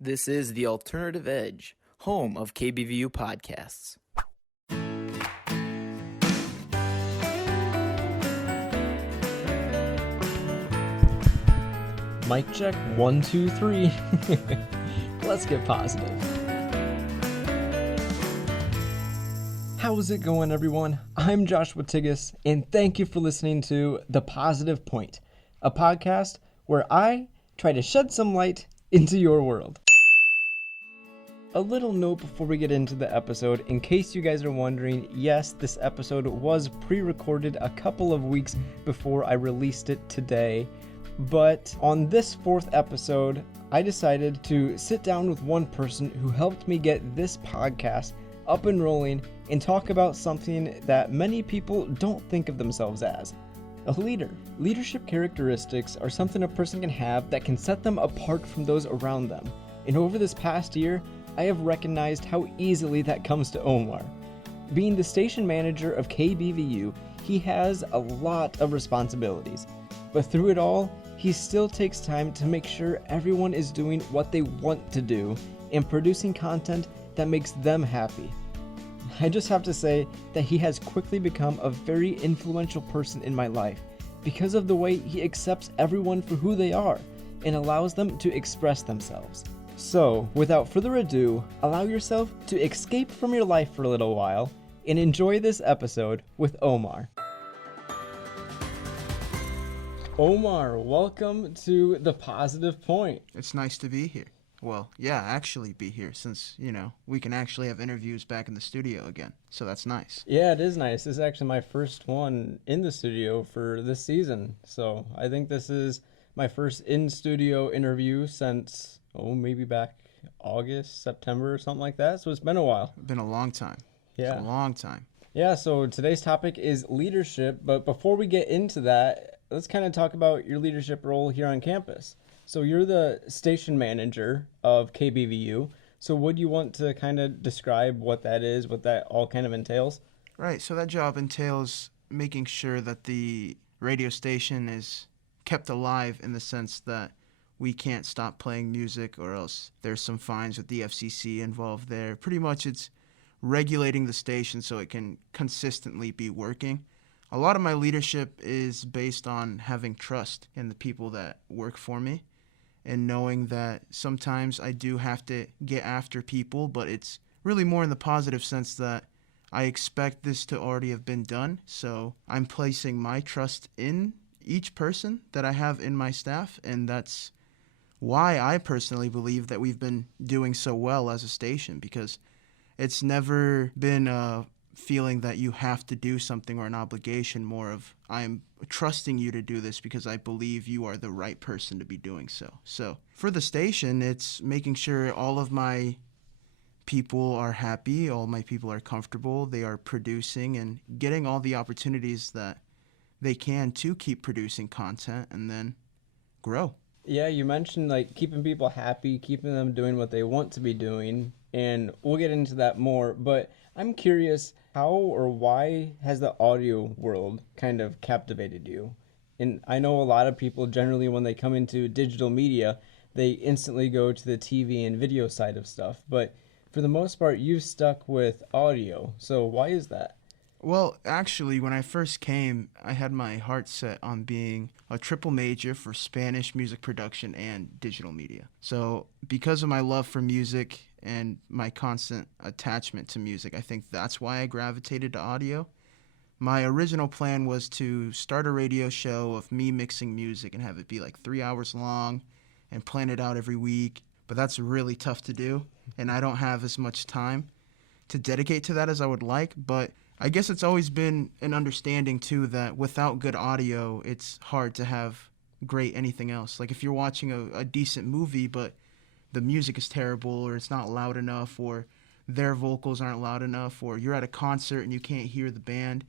This is The Alternative Edge, home of KBVU podcasts. Mic check, 1, 2, 3. Let's get positive. How's it going, everyone? I'm Joshua Tigas, and thank you for listening to The Positive Point, a podcast where I try to shed some light into your world. A little note before we get into the episode, in case you guys are wondering, yes, this episode was pre-recorded a couple of weeks before I released it today. But on this fourth episode, I decided to sit down with one person who helped me get this podcast up and rolling and talk about something that many people don't think of themselves as: a leader. Leadership characteristics are something a person can have that can set them apart from those around them. And over this past year, I have recognized how easily that comes to Omar. Being the station manager of KBVU, he has a lot of responsibilities. But through it all, he still takes time to make sure everyone is doing what they want to do and producing content that makes them happy. I just have to say that he has quickly become a very influential person in my life because of the way he accepts everyone for who they are and allows them to express themselves. So, without further ado, allow yourself to escape from your life for a little while and enjoy this episode with Omar. Omar, welcome to The Positive Point. It's nice to be here. Well, yeah, actually be here since, we can actually have interviews back in the studio again. So that's nice. Yeah, it is nice. This is actually my first one in the studio for this season. So I think this is my first in-studio interview since, maybe back August, September or something like that. So it's been a while. Been a long time. Yeah. It's a long time. Yeah, so today's topic is leadership. But before we get into that, let's kind of talk about your leadership role here on campus. So you're the station manager of KBVU. So would you want to kind of describe what that is, what that all kind of entails? Right, so that job entails making sure that the radio station is kept alive in the sense that we can't stop playing music or else there's some fines with the FCC involved there. Pretty much it's regulating the station so it can consistently be working. A lot of my leadership is based on having trust in the people that work for me and knowing that sometimes I do have to get after people, but it's really more in the positive sense that I expect this to already have been done. So I'm placing my trust in each person that I have in my staff, and that's why I personally believe that we've been doing so well as a station, because it's never been a feeling that you have to do something or an obligation, more of I'm trusting you to do this because I believe you are the right person to be doing so. So for the station, it's making sure all of my people are happy, all my people are comfortable, they are producing and getting all the opportunities that they can to keep producing content and then grow. Yeah, you mentioned like keeping people happy, keeping them doing what they want to be doing, and we'll get into that more, but I'm curious, how or why has the audio world kind of captivated you? And I know a lot of people generally when they come into digital media, they instantly go to the TV and video side of stuff, but for the most part, you've stuck with audio. So why is that? Well, actually, when I first came, I had my heart set on being a triple major for Spanish music production and digital media. So because of my love for music and my constant attachment to music, I think that's why I gravitated to audio. My original plan was to start a radio show of me mixing music and have it be like 3 hours long and plan it out every week. But that's really tough to do, and I don't have as much time to dedicate to that as I would like. But I guess it's always been an understanding, too, that without good audio, it's hard to have great anything else. Like if you're watching a decent movie, but the music is terrible or it's not loud enough or their vocals aren't loud enough or you're at a concert and you can't hear the band,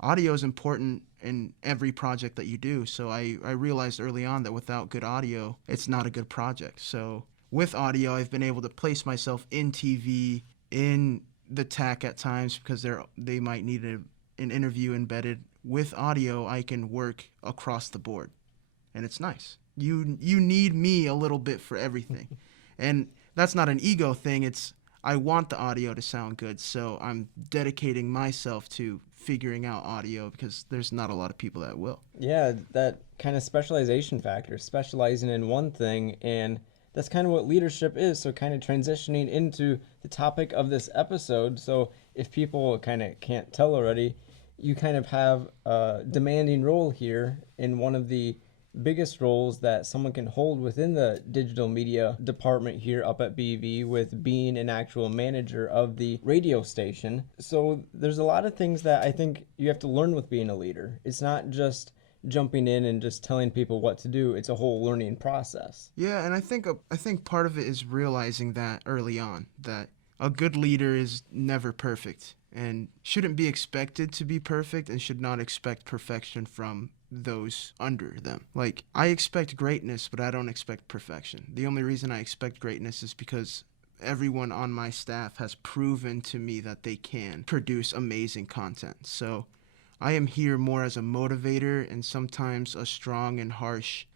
audio is important in every project that you do. So I realized early on that without good audio, it's not a good project. So with audio, I've been able to place myself in TV, in the tech at times because they might need an interview embedded. With audio, I can work across the board, and it's nice. You need me a little bit for everything. And that's not an ego thing. It's I want the audio to sound good, so I'm dedicating myself to figuring out audio because there's not a lot of people that will. Yeah, that kind of specialization factor, specializing in one thing, and that's kind of what leadership is. So, kind of transitioning into the topic of this episode. So, if people kind of can't tell already, you kind of have a demanding role here in one of the biggest roles that someone can hold within the digital media department here up at BV, with being an actual manager of the radio station. So there's a lot of things that I think you have to learn with being a leader. It's not just jumping in and just telling people what to do. It's a whole learning process. Yeah, and I think part of it is realizing that early on that a good leader is never perfect and shouldn't be expected to be perfect and should not expect perfection from those under them. Like, I expect greatness, but I don't expect perfection. The only reason I expect greatness is because everyone on my staff has proven to me that they can produce amazing content. So I am here more as a motivator and sometimes a strong and harsh,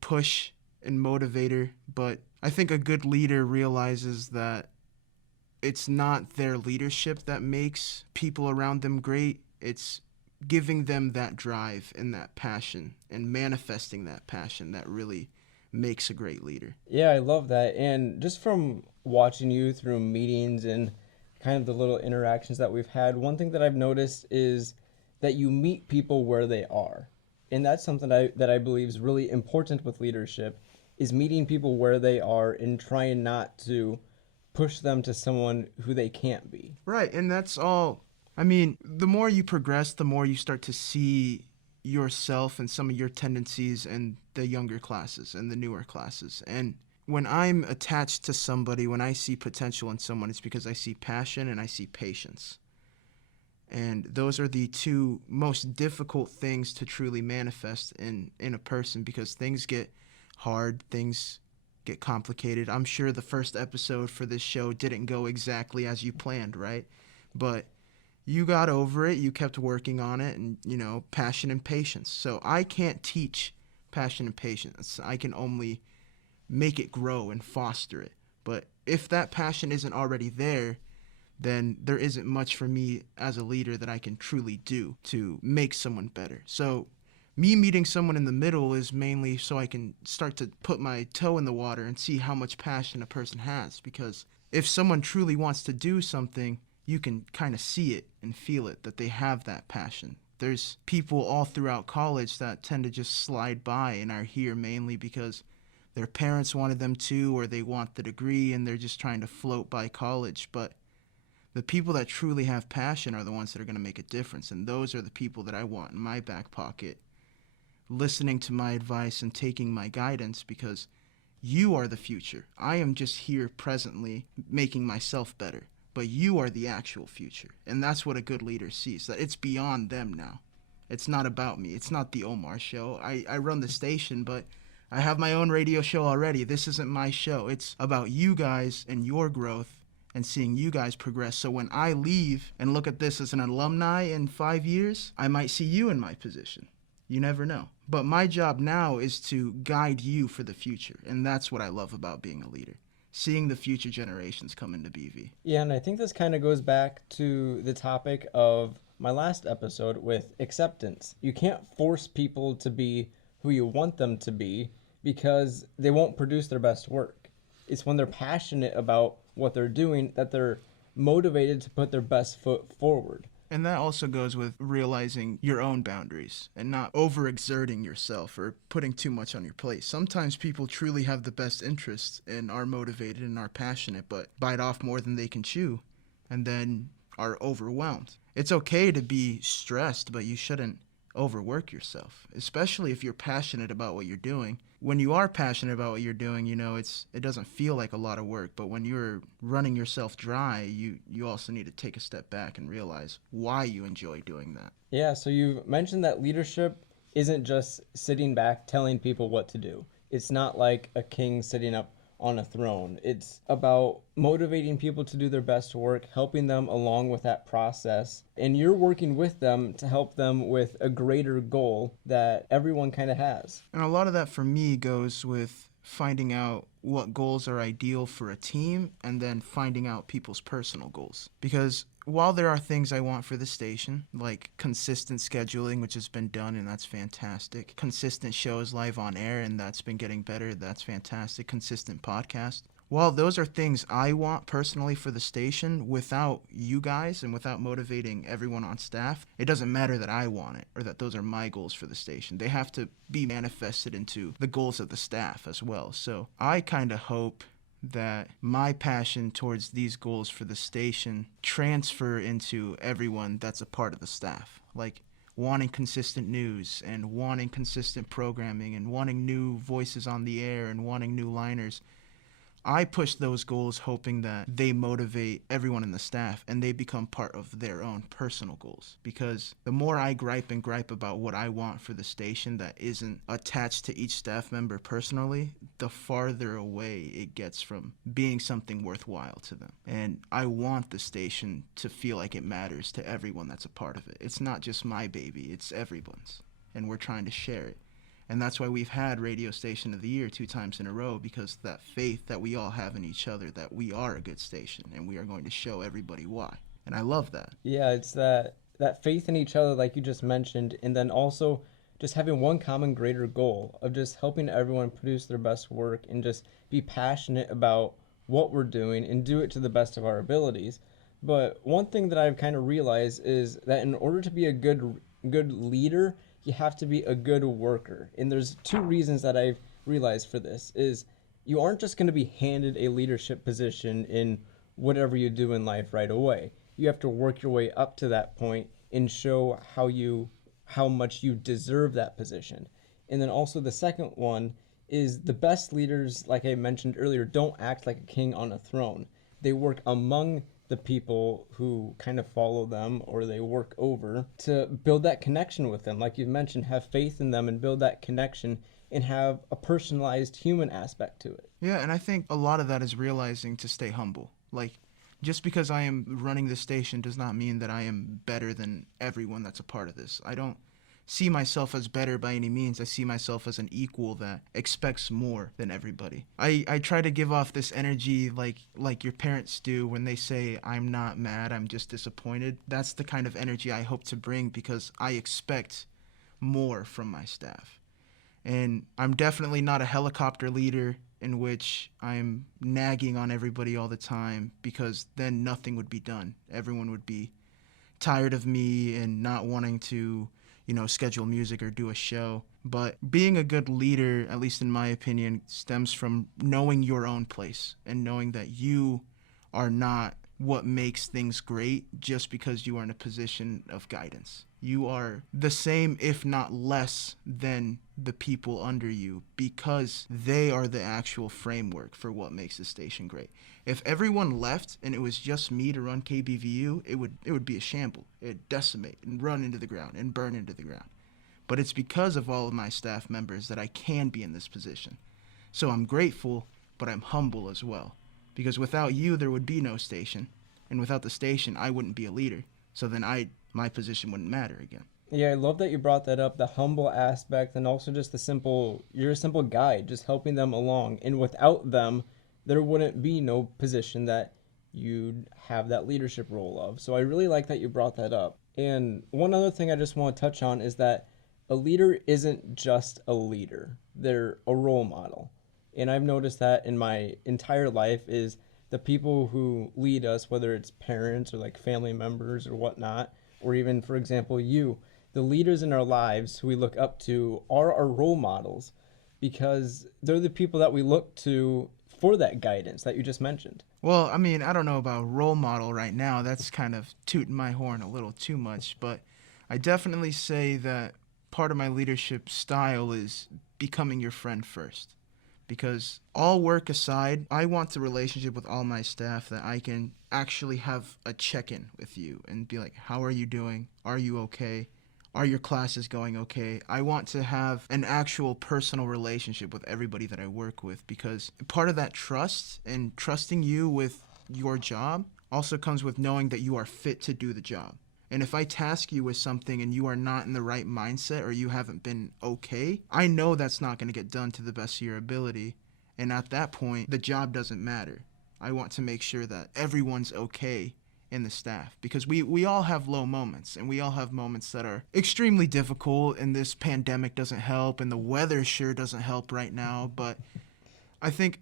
push and motivator. But I think a good leader realizes that it's not their leadership that makes people around them great. It's giving them that drive and that passion and manifesting that passion that really makes a great leader. Yeah, I love that. And just from watching you through meetings and kind of the little interactions that we've had, one thing that I've noticed is that you meet people where they are. And that's something that I believe is really important with leadership, is meeting people where they are and trying not to push them to someone who they can't be. Right, and that's all. I mean, the more you progress, the more you start to see yourself and some of your tendencies in the younger classes and the newer classes. And when I'm attached to somebody, when I see potential in someone, it's because I see passion and I see patience. And those are the two most difficult things to truly manifest in a person, because things get hard, things get complicated. I'm sure the first episode for this show didn't go exactly as you planned, right? But you got over it, you kept working on it, and, passion and patience. So I can't teach passion and patience. I can only make it grow and foster it. But if that passion isn't already there, then there isn't much for me as a leader that I can truly do to make someone better. So me meeting someone in the middle is mainly so I can start to put my toe in the water and see how much passion a person has. Because if someone truly wants to do something, you can kind of see it and feel it, that they have that passion. There's people all throughout college that tend to just slide by and are here mainly because their parents wanted them to, or they want the degree and they're just trying to float by college. But the people that truly have passion are the ones that are going to make a difference. And those are the people that I want in my back pocket, listening to my advice and taking my guidance, because you are the future. I am just here presently making myself better. But you are the actual future. And that's what a good leader sees, that it's beyond them now. It's not about me. It's not the Omar show. I run the station, but I have my own radio show already. This isn't my show. It's about you guys and your growth and seeing you guys progress. So when I leave and look at this as an alumni in 5 years, I might see you in my position. You never know. But my job now is to guide you for the future. And that's what I love about being a leader. Seeing the future generations come into BV. Yeah, and I think this kind of goes back to the topic of my last episode with acceptance. You can't force people to be who you want them to be, because they won't produce their best work. It's when they're passionate about what they're doing that they're motivated to put their best foot forward. And that also goes with realizing your own boundaries and not overexerting yourself or putting too much on your plate. Sometimes people truly have the best interests and are motivated and are passionate, but bite off more than they can chew and then are overwhelmed. It's okay to be stressed, but you shouldn't overwork yourself, especially if you're passionate about what you're doing. When you are passionate about what you're doing, it doesn't feel like a lot of work, but when you're running yourself dry, you also need to take a step back and realize why you enjoy doing that. Yeah, so you've mentioned that leadership isn't just sitting back telling people what to do. It's not like a king sitting up on a throne. It's about motivating people to do their best work, helping them along with that process, and you're working with them to help them with a greater goal that everyone kind of has. And a lot of that for me goes with finding out what goals are ideal for a team and then finding out people's personal goals. Because while there are things I want for the station, like consistent scheduling, which has been done and that's fantastic, consistent shows live on air and that's been getting better, that's fantastic, consistent podcast. While those are things I want personally for the station, without you guys and without motivating everyone on staff, it doesn't matter that I want it or that those are my goals for the station. They have to be manifested into the goals of the staff as well. So I kind of hope that my passion towards these goals for the station transfer into everyone that's a part of the staff. Like wanting consistent news and wanting consistent programming and wanting new voices on the air and wanting new liners. I push those goals hoping that they motivate everyone in the staff and they become part of their own personal goals. Because the more I gripe about what I want for the station that isn't attached to each staff member personally, the farther away it gets from being something worthwhile to them. And I want the station to feel like it matters to everyone that's a part of it. It's not just my baby, it's everyone's. And we're trying to share it. And that's why we've had Radio Station of the Year 2 times in a row, because that faith that we all have in each other, that we are a good station, and we are going to show everybody why. And I love that. Yeah, it's that faith in each other, like you just mentioned, and then also just having one common greater goal of just helping everyone produce their best work and just be passionate about what we're doing and do it to the best of our abilities. But one thing that I've kind of realized is that in order to be a good leader, you have to be a good worker. And there's two reasons that I've realized for this is you aren't just going to be handed a leadership position in whatever you do in life right away. You have to work your way up to that point and show how much you deserve that position. And then also the second one is the best leaders, like I mentioned earlier, don't act like a king on a throne. They work among the people who kind of follow them or they work over to build that connection with them. Like you mentioned, have faith in them and build that connection and have a personalized human aspect to it. Yeah, and I think a lot of that is realizing to stay humble. Like, just because I am running the station does not mean that I am better than everyone that's a part of this. I don't see myself as better by any means. I see myself as an equal that expects more than everybody. I try to give off this energy like your parents do when they say, I'm not mad, I'm just disappointed. That's the kind of energy I hope to bring because I expect more from my staff. And I'm definitely not a helicopter leader in which I'm nagging on everybody all the time, because then nothing would be done. Everyone would be tired of me and not wanting to schedule music or do a show. But being a good leader, at least in my opinion, stems from knowing your own place and knowing that you are not what makes things great just because you are in a position of guidance. You are the same, if not less, than the people under you because they are the actual framework for what makes the station great. If everyone left and it was just me to run KBVU, it would be a shamble. It'd decimate and run into the ground and burn into the ground. But it's because of all of my staff members that I can be in this position. So I'm grateful, but I'm humble as well. Because without you, there would be no station. And without the station, I wouldn't be a leader. So then my position wouldn't matter again. Yeah, I love that you brought that up, the humble aspect, and also just you're a simple guide, just helping them along. And without them, there wouldn't be no position that you'd have that leadership role of. So I really like that you brought that up. And one other thing I just want to touch on is that a leader isn't just a leader. They're a role model. And I've noticed that in my entire life is the people who lead us, whether it's parents or like family members or whatnot, or even, for example, you, the leaders in our lives who we look up to are our role models because they're the people that we look to for that guidance that you just mentioned. Well, I mean, I don't know about role model right now. That's kind of tooting my horn a little too much, but I definitely say that part of my leadership style is becoming your friend first. Because all work aside, I want the relationship with all my staff that I can actually have a check-in with you and be like, how are you doing? Are you okay? Are your classes going okay? I want to have an actual personal relationship with everybody that I work with, because part of that trust and trusting you with your job also comes with knowing that you are fit to do the job. And if I task you with something and you are not in the right mindset or you haven't been okay, I know that's not going to get done to the best of your ability. And at that point, the job doesn't matter. I want to make sure that everyone's okay in the staff, because we all have low moments, and we all have moments that are extremely difficult, and this pandemic doesn't help, and the weather sure doesn't help right now. But I think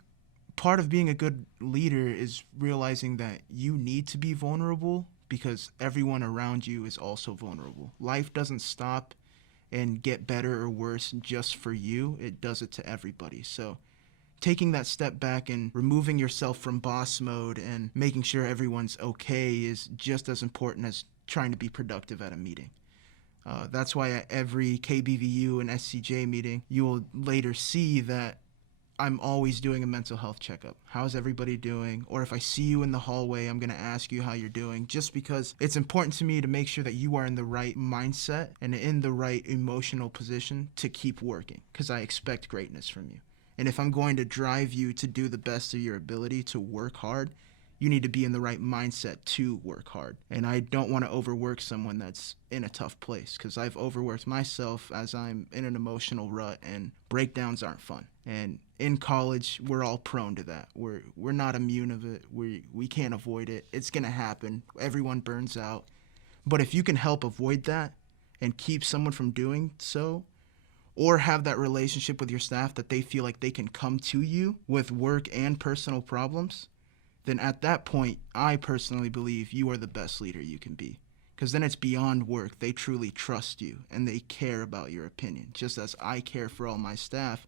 part of being a good leader is realizing that you need to be vulnerable because everyone around you is also vulnerable. Life doesn't stop and get better or worse just for you. It does it to everybody. So taking that step back and removing yourself from boss mode and making sure everyone's okay is just as important as trying to be productive at a meeting. That's why at every KBVU and SCJ meeting, you will later see that I'm always doing a mental health checkup. How's everybody doing? Or if I see you in the hallway, I'm going to ask you how you're doing, just because it's important to me to make sure that you are in the right mindset and in the right emotional position to keep working, because I expect greatness from you. And if I'm going to drive you to do the best of your ability to work hard, you need to be in the right mindset to work hard. And I don't want to overwork someone that's in a tough place, because I've overworked myself as I'm in an emotional rut, and breakdowns aren't fun. And in college, we're all prone to that. We're not immune of it. We can't avoid it. It's going to happen. Everyone burns out. But if you can help avoid that and keep someone from doing so, or have that relationship with your staff that they feel like they can come to you with work and personal problems, then at that point, I personally believe you are the best leader you can be. Because then it's beyond work. They truly trust you, and they care about your opinion, just as I care for all my staff.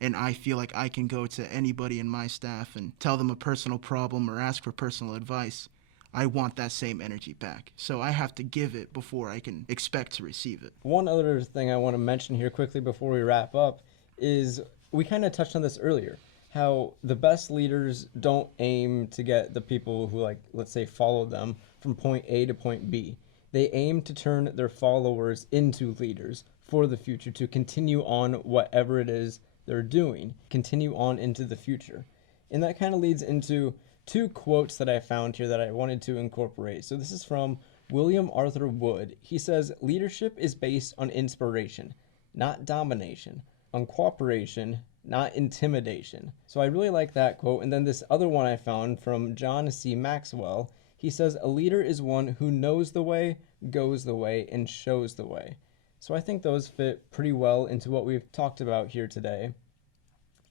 And I feel like I can go to anybody in my staff and tell them a personal problem or ask for personal advice. I want that same energy back. So I have to give it before I can expect to receive it. One other thing I want to mention here quickly before we wrap up is we kind of touched on this earlier, how the best leaders don't aim to get the people who, like, let's say, follow them from point A to point B. They aim to turn their followers into leaders for the future, to continue on whatever it is they're doing, continue on into the future. And that kind of leads into two quotes that I found here that I wanted to incorporate. So this is from William Arthur Wood. He says, "Leadership is based on inspiration, not domination, on cooperation, not intimidation." So I really like that quote. And then this other one I found from John C. Maxwell. He says, "A leader is one who knows the way, goes the way, and shows the way." So I think those fit pretty well into what we've talked about here today.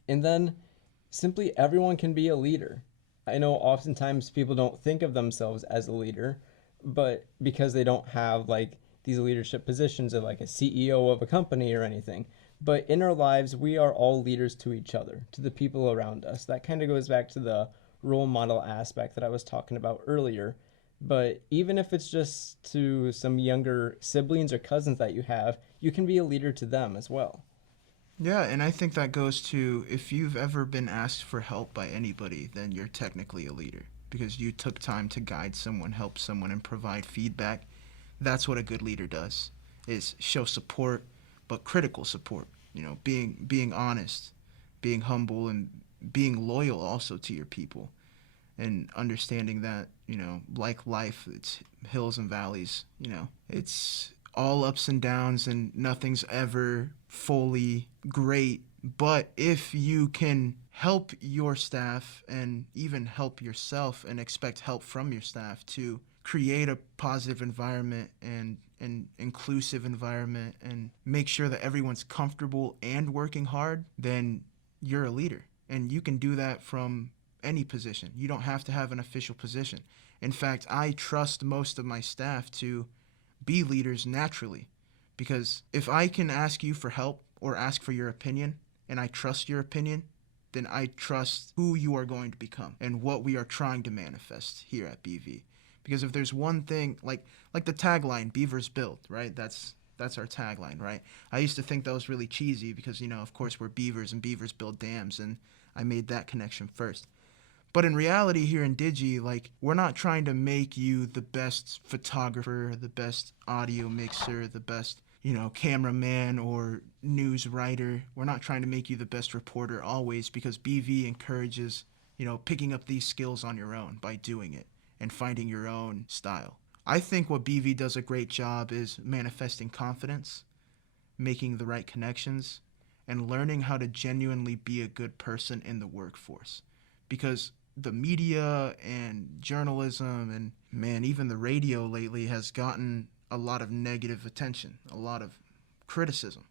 And then simply everyone can be a leader. I know oftentimes people don't think of themselves as a leader, but because they don't have like these leadership positions of like a CEO of a company or anything. But in our lives, we are all leaders to each other, to the people around us. That kind of goes back to the role model aspect that I was talking about earlier. But even if it's just to some younger siblings or cousins that you have, you can be a leader to them as well. Yeah, and I think that goes to, if you've ever been asked for help by anybody, then you're technically a leader, because you took time to guide someone, help someone, and provide feedback. That's what a good leader does, is show support, but critical support. You know, being honest, being humble, and being loyal also to your people, and understanding that, you know, like life, it's hills and valleys. You know, it's all ups and downs, and nothing's ever fully great. But if you can help your staff and even help yourself and expect help from your staff to create a positive environment and an inclusive environment and make sure that everyone's comfortable and working hard, then you're a leader. And you can do that from any position. You don't have to have an official position. In fact, I trust most of my staff to be leaders naturally, because if I can ask you for help or ask for your opinion, and I trust your opinion, then I trust who you are going to become and what we are trying to manifest here at BV. Because if there's one thing, like the tagline, Beavers Build, right? That's our tagline, right? I used to think that was really cheesy because, you know, of course we're beavers and beavers build dams, and I made that connection first. But in reality here in Digi, like, we're not trying to make you the best photographer, the best audio mixer, the best, you know, cameraman or news writer. We're not trying to make you the best reporter always, because BV encourages, you know, picking up these skills on your own by doing it and finding your own style. I think what BV does a great job is manifesting confidence, making the right connections, and learning how to genuinely be a good person in the workforce. Because the media and journalism and, man, even the radio lately has gotten a lot of negative attention, a lot of criticism.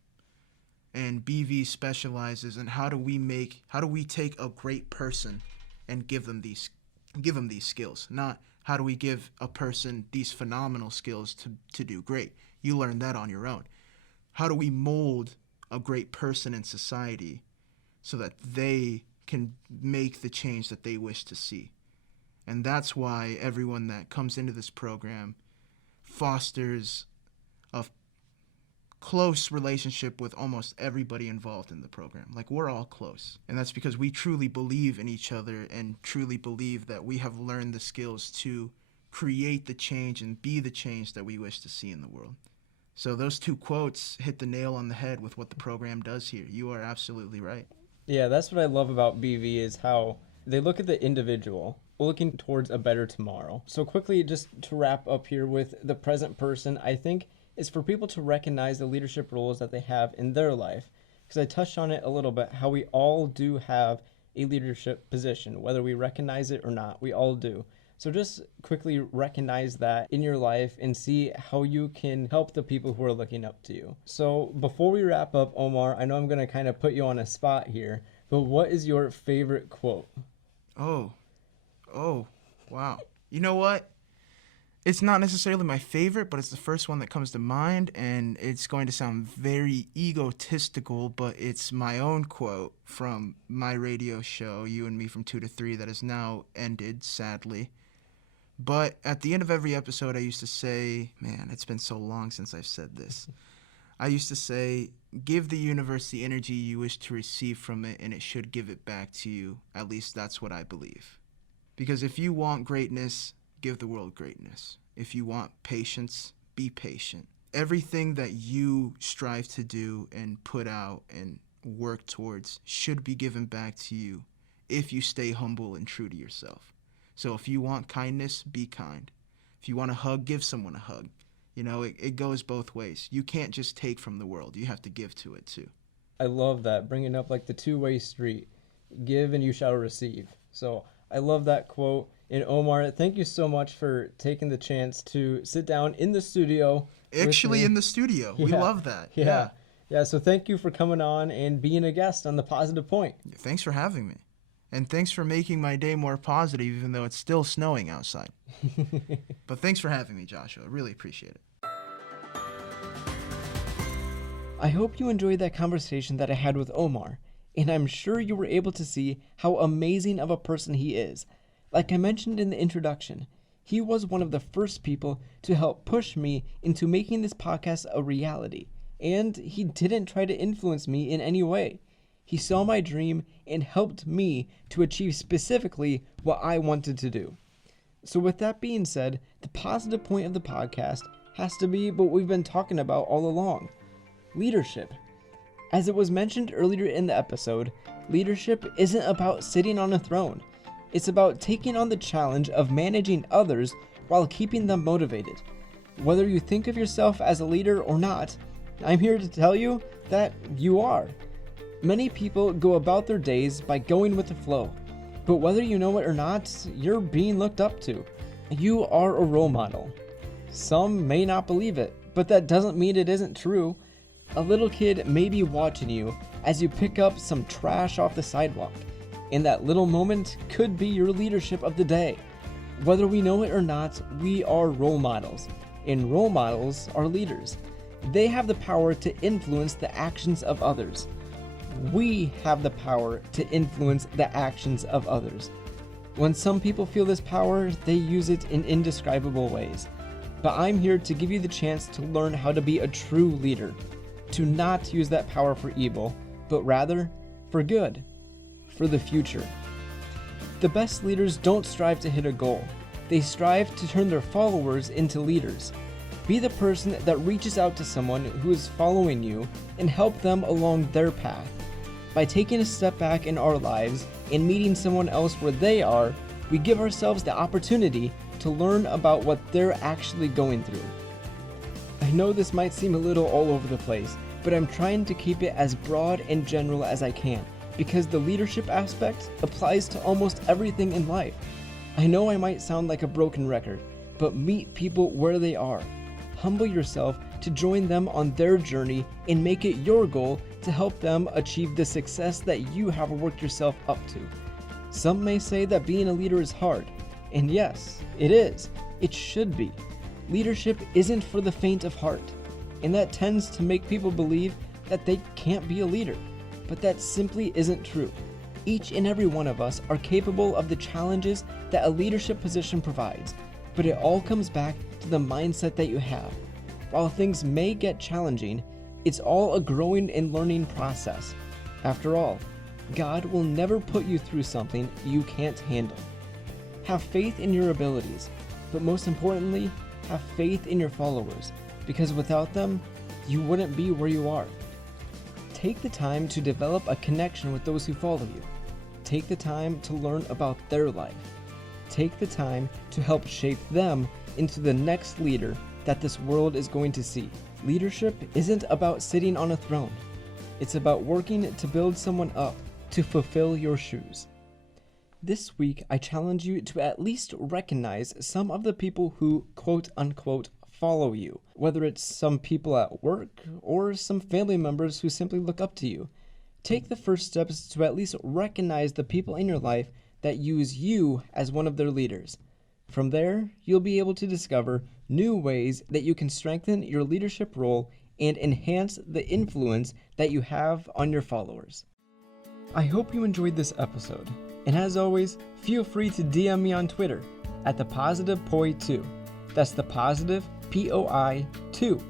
And BV specializes in how do we take a great person and give them these skills, not how do we give a person these phenomenal skills to do great. You learn that on your own. How do we mold a great person in society so that they can make the change that they wish to see? And that's why everyone that comes into this program fosters a close relationship with almost everybody involved in the program. Like, we're all close. And that's because we truly believe in each other and truly believe that we have learned the skills to create the change and be the change that we wish to see in the world. So those two quotes hit the nail on the head with what the program does here. You are absolutely right. Yeah, that's what I love about BV is how they look at the individual, looking towards a better tomorrow. So quickly, just to wrap up here with the present person, I think is for people to recognize the leadership roles that they have in their life. Because I touched on it a little bit, how we all do have a leadership position, whether we recognize it or not, we all do. So just quickly recognize that in your life and see how you can help the people who are looking up to you. So before we wrap up, Omar, I know I'm going to kind of put you on a spot here, but what is your favorite quote? Oh, wow. You know what? It's not necessarily my favorite, but it's the first one that comes to mind, and it's going to sound very egotistical, but it's my own quote from my radio show, You and Me from 2 to 3, that has now ended, sadly. But at the end of every episode, I used to say, man, it's been so long since I've said this. I used to say, give the universe the energy you wish to receive from it, and it should give it back to you. At least that's what I believe. Because if you want greatness, give the world greatness. If you want patience, be patient. Everything that you strive to do and put out and work towards should be given back to you if you stay humble and true to yourself. So if you want kindness, be kind. If you want a hug, give someone a hug. You know, it goes both ways. You can't just take from the world. You have to give to it too. I love that, bringing up like the two-way street. Give and you shall receive. So I love that quote. And Omar, thank you so much for taking the chance to sit down in the studio. Actually, in the studio. We love that. Yeah, so thank you for coming on and being a guest on The Positive Point. Thanks for having me. And thanks for making my day more positive, even though it's still snowing outside. But thanks for having me, Joshua. I really appreciate it. I hope you enjoyed that conversation that I had with Omar, and I'm sure you were able to see how amazing of a person he is. Like I mentioned in the introduction, he was one of the first people to help push me into making this podcast a reality, and he didn't try to influence me in any way. He saw my dream and helped me to achieve specifically what I wanted to do. So with that being said, the positive point of the podcast has to be what we've been talking about all along: leadership. As it was mentioned earlier in the episode, leadership isn't about sitting on a throne. It's about taking on the challenge of managing others while keeping them motivated. Whether you think of yourself as a leader or not, I'm here to tell you that you are. Many people go about their days by going with the flow, but whether you know it or not, you're being looked up to. You are a role model. Some may not believe it, but that doesn't mean it isn't true. A little kid may be watching you as you pick up some trash off the sidewalk, and that little moment could be your leadership of the day. Whether we know it or not, we are role models, and role models are leaders. They have the power to influence the actions of others. We have the power to influence the actions of others. When some people feel this power, they use it in indescribable ways. But I'm here to give you the chance to learn how to be a true leader, to not use that power for evil, but rather for good, for the future. The best leaders don't strive to hit a goal. They strive to turn their followers into leaders. Be the person that reaches out to someone who is following you and help them along their path. By taking a step back in our lives and meeting someone else where they are, we give ourselves the opportunity to learn about what they're actually going through. I know this might seem a little all over the place, but I'm trying to keep it as broad and general as I can because the leadership aspect applies to almost everything in life. I know I might sound like a broken record, but meet people where they are. Humble yourself to join them on their journey and make it your goal to help them achieve the success that you have worked yourself up to. Some may say that being a leader is hard, and yes, it is. It should be. Leadership isn't for the faint of heart, and that tends to make people believe that they can't be a leader, but that simply isn't true. Each and every one of us are capable of the challenges that a leadership position provides, but it all comes back to the mindset that you have. While things may get challenging, it's all a growing and learning process. After all, God will never put you through something you can't handle. Have faith in your abilities, but most importantly, have faith in your followers, because without them, you wouldn't be where you are. Take the time to develop a connection with those who follow you. Take the time to learn about their life. Take the time to help shape them into the next leader that this world is going to see. Leadership isn't about sitting on a throne. It's about working to build someone up to fulfill your shoes. This week, I challenge you to at least recognize some of the people who, quote unquote, follow you, whether it's some people at work or some family members who simply look up to you. Take the first steps to at least recognize the people in your life that use you as one of their leaders. From there, you'll be able to discover new ways that you can strengthen your leadership role and enhance the influence that you have on your followers. I hope you enjoyed this episode, and as always, feel free to DM me on Twitter at thepositivepoi2. That's the positive POI2,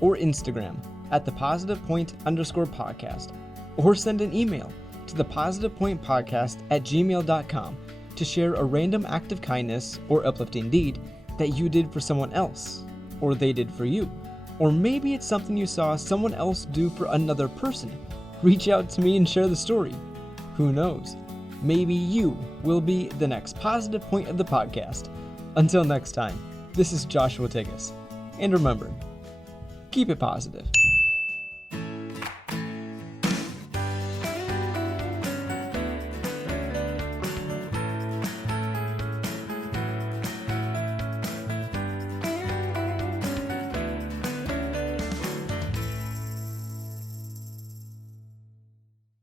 or Instagram at thepositivepoint_podcast, or send an email to thepositivepointpodcast@gmail.com to share a random act of kindness or uplifting deed that you did for someone else, or they did for you. Or maybe it's something you saw someone else do for another person. Reach out to me and share the story. Who knows? Maybe you will be the next positive point of the podcast. Until next time, this is Joshua Tigas. And remember, keep it positive.